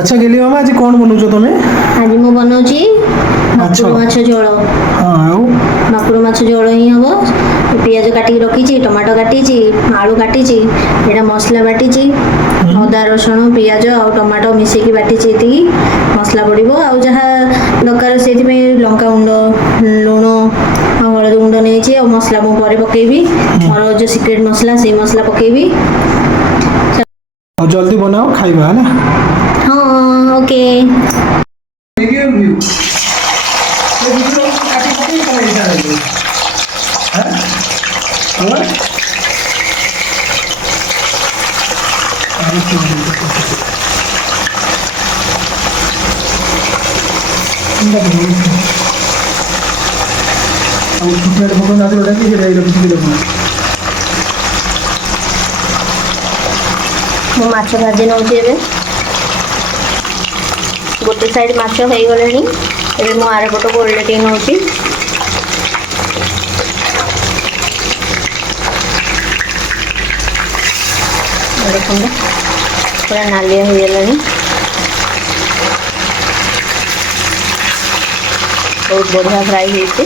अच्छा गेली मामा आज कौन बनौछ तमे आज मु बनाऊँगी भाकुर माछ झोल। हां आउ भाकुर माछ झोल ही हम पियाज काटिक रखी टमाटो काटी आलू काटी एटा मसला बाटी अदा रसुण पियाज आ टमाटो मिसेकी बाटी मसला पड़ो आ जहाँ दरकार से लंका गुंड लुण हलदी गुंड नहीं मसला मुझे पकेबी मोर जो सिक्रेट मसला से मसला पकेबी। और जल्दी बनाओ खाइबा है ना। हाँ ओके मु माछ भाजी नौची ए गोटे साइड माछ हो गले एबे मु आर पट को ओल्टे नौची देखो पूरा नालिया हो गलानी बहुत बढ़िया फ्राई होती।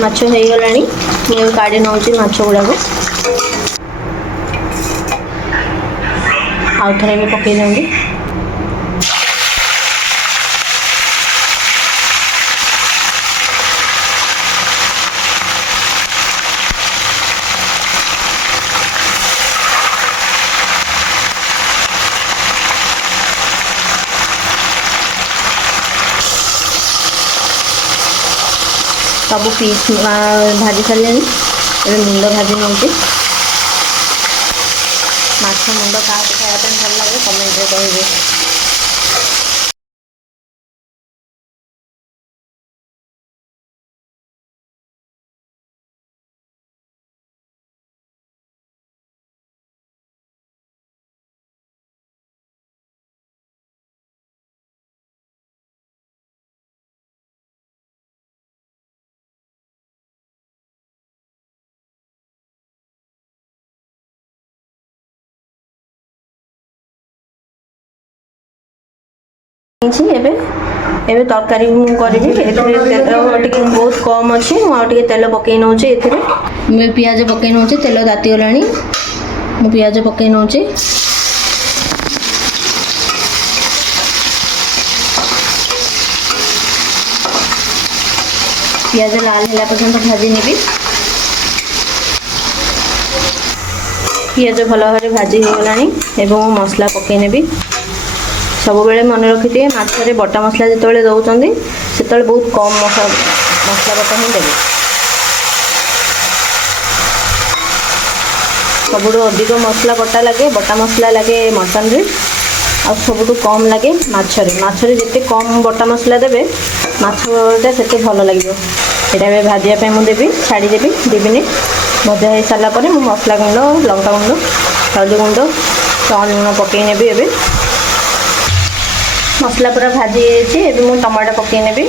माछ हो गलानी मुझे काढ़ी नौची माछ गुड़ाक आउ थे भी पकई देंगे। सब पीस भाजी सारे मुंड भाजी नौची माछ मुंड क्या खायापी भल लगे कमेंट कहे। एबे तरकारी करी बहुत कम अच्छी मुझे तेल पकई नौचे ए पियाज पकई नौचे तेल ताती गलानी मु पियाज पकई नौचे पियाज लाल है पर्यंत भाजी नेबी पियाज भल भाव भाजी हो गलानी एवं मसला पकई नेबी। सब बेले मन रखी थे माछरे बटा मसला जो दौरान से बहुत कम मसला बटा ही देवे सब अधिक मसला बटा लगे बटा मसला लगे मटन रे आ सब कम लगे माछरे जिते कम बटा मसला देवे माछटा से भल लगे। यहाँ भाजापी मुझे देवी छाड़देवी 2 मिनिट भजा हो सारापर मु मसला गुंड लंका गुंड हल्दी गुंड चाउल लुण पकई नेबी एबे मसला पूरा भाजी मु टमाटो पकई नेबी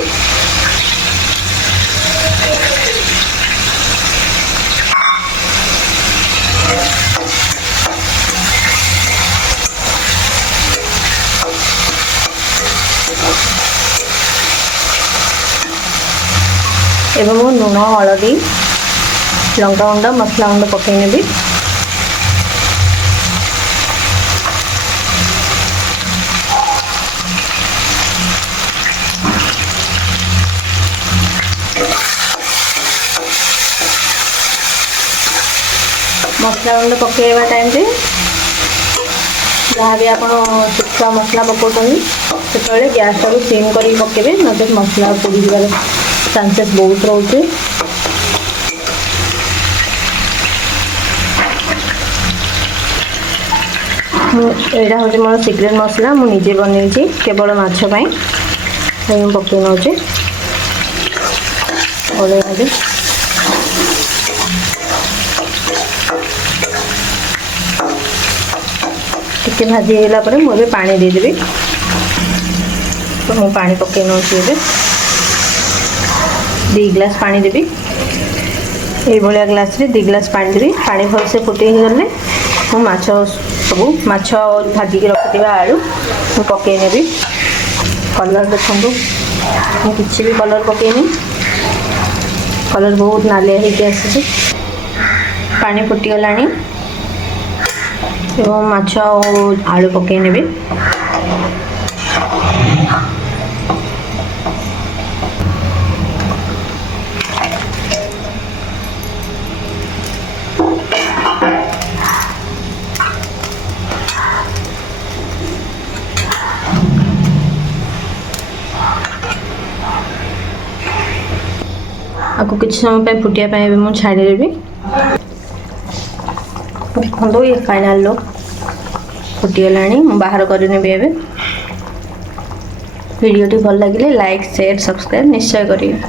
एवं मु लुण हलदी लंका गुंड मसला गुंड पकई नेबी मसला गुंड पकेवा टाइम से जहाँ भी आप शुखा मसला पकाउछन से गैस टाक सिम कर पकेबे नचेत मसला पोड़ी जाबार चांसेस बहुत रोचे। यहाँ हूँ मोर सिक्रेट मसला मुझे बनई केवल माछ पकई नौचे टिके भाजी गला मुझे पानी देदेवी तो मु पानी पकई नौची ए 2 ग्लास पानी देवी ये भाया ग्लास रे 2 ग्लास पानी देवी पानी भलसे फुटे गले मु माछ सब माछ भाजिक रखी आलू मु पकई नेबी कलर देखो किसी भी कलर पकईनी कलर बहुत नालिया होगी आसी पानी फुटीगला माछ आलू पकई नेबी आपको किसी समय फुटिया मुझे छाड़देवी देखो ये फाइनाल लुक फुटीगला बाहर करनेबी एवं वीडियो भल लगे लाइक शेयर सब्सक्राइब निश्चय करिए।